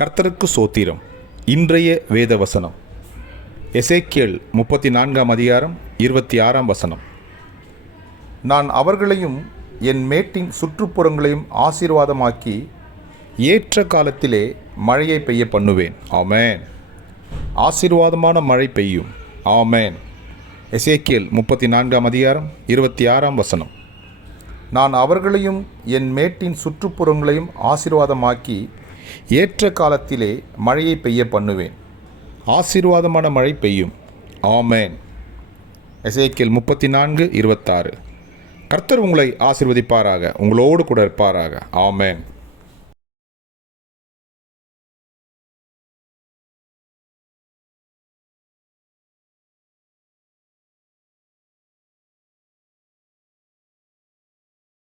கர்த்தருக்கு சோத்திரம். இன்றைய வேத வசனம் எசேக்கியேல் 34 அதிகாரம் 26 வசனம். நான் அவர்களையும் என் மேட்டின் சுற்றுப்புறங்களையும் ஆசீர்வாதமாக்கி ஏற்ற காலத்திலே மழையை பெய்ய பண்ணுவேன். ஆமேன். ஆசீர்வாதமான மழை பெய்யும். ஆமேன். எசேக்கியேல் 34 அதிகாரம் 26 வசனம். நான் அவர்களையும் என் மேட்டின் சுற்றுப்புறங்களையும் ஆசீர்வாதமாக்கி ஏற்ற காலத்திலே மழையை பெய்ய பண்ணுவேன். ஆசீர்வாதமான மழை பெய்யும். ஆமேன். எசேக்கியேல் 34:26. கர்த்தர் உங்களை ஆசீர்வதிப்பாராக, உங்களோடு கூட இருப்பாராக. ஆமேன்.